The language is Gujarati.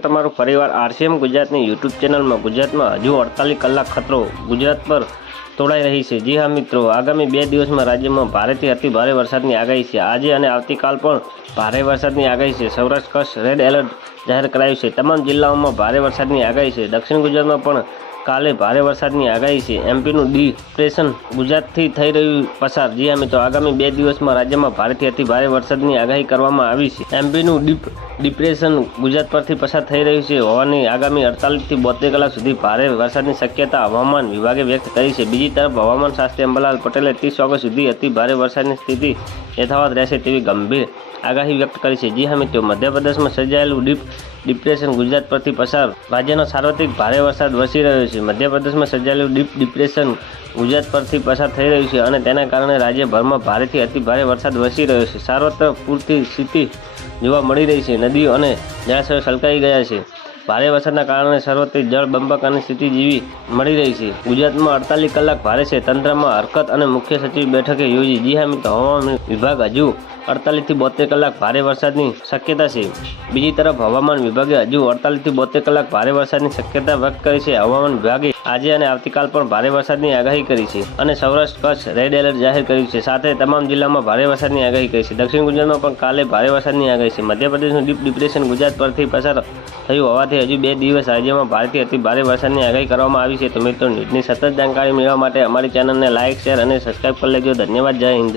તમારું પરિવાર આરસીએમ ગુજરાતની યુટ્યુબ ચેનલમાં ગુજરાતમાં હજુ અડતાલીસ કલાક ખતરો ગુજરાત પર તોડાઈ રહી છે. જી હા, મિત્રો, આગામી બે દિવસમાં રાજ્યમાં ભારેથી અતિ ભારે વરસાદની આગાહી છે. આજે અને આવતીકાલ પણ ભારે વરસાદની આગાહી છે. સૌરાષ્ટ્ર કચ્છ રેડ એલર્ટ જાહેર કરાયું છે. તમામ જિલ્લાઓમાં ભારે વરસાદની આગાહી છે. દક્ષિણ ગુજરાતમાં પણ કાલે ભારે વરસાદની આગાહી છે. એમપીનું ડિપ્રેશન ગુજરાતથી થઈ રહ્યું પસાર. જી હા મિત્રો, આગામી બે દિવસમાં રાજ્યમાં ભારેથી અતિ ભારે વરસાદની આગાહી કરવામાં આવી છે. એમપીનું ડીપ, ડિપ્રેશન ગુજરાત પરથી પસાર થઈ રહ્યું છે હોવાની આગામી અડતાલીસથી બોતેર કલાક સુધી ભારે વરસાદની શક્યતા હવામાન વિભાગે વ્યક્ત કરી છે. બીજી તરફ હવામાન શાસ્ત્રી અંબાલાલ પટેલે ત્રીસ ઓગસ્ટ સુધી અતિ ભારે વરસાદની સ્થિતિ યથાવત રહેશે તેવી ગંભીર આગાહી વ્યક્ત કરી છે. જી હા, મિત્રો. મધ્યપ્રદેશમાં સર્જાયેલું ડીપ, ડિપ્રેશન ગુજરાત પરથી પસાર. રાજ્યનો સાર્વત્રિક ભારે વરસાદ વરસી રહ્યો છે. મધ્યપ્રદેશમાં સર્જાયેલું ડીપ, ડિપ્રેશન ગુજરાત પરથી પસાર થઈ રહ્યું છે અને તેના કારણે રાજ્યભરમાં ભારેથી અતિ ભારે વરસાદ વરસી રહ્યો છે. સાર્વત્ર પૂરતી સ્થિતિ જોવા મળી રહી છે. નદીઓ અને જળાશયો છલકાઈ ગયા છે. ભારે વરસાદના કારણે સર્વત્ર જળ અને સ્થિતિ જેવી મળી રહી છે. ગુજરાતમાં અડતાલીસ કલાક ભારે છે. તંત્રમાં હરકત અને મુખ્ય સચિવ બેઠકે યોજી જી હા મિત્રો હવામાન વિભાગ હજુ અડતાલીસથી બોતેર કલાક ભારે વરસાદની શક્યતા છે. બીજી તરફ હવામાન વિભાગે હજુ અડતાલીસથી બોતેર કલાક ભારે વરસાદની શક્યતા વ્યક્ત કરી છે. હવામાન વિભાગે આજે અને આવતીકાલ પણ ભારે વરસાદની આગાહી કરી છે અને સૌરાષ્ટ્ર, કચ્છ રેડ એલર્ટ જાહેર કર્યું છે. સાથે તમામ જિલ્લામાં ભારે વરસાદની આગાહી કરી છે. દક્ષિણ ગુજરાતમાં પણ કાલે ભારે વરસાદની આગાહી છે. મધ્યપ્રદેશનું ડીપ ડિપ્રેશન ગુજરાત પરથી પસાર થયું હોવાથી હજુ બે દિવસ રાજ્યમાં ભારેથી અતિ ભારે વરસાદની આગાહી કરવામાં આવી છે. તો મિત્રો ન્યૂઝની સતત જાણકારી મેળવવા માટે અમારી ચેનલને લાઇક શેર અને સબસ્ક્રાઇબ કરી લેજો. ધન્યવાદ. જય હિન્દ.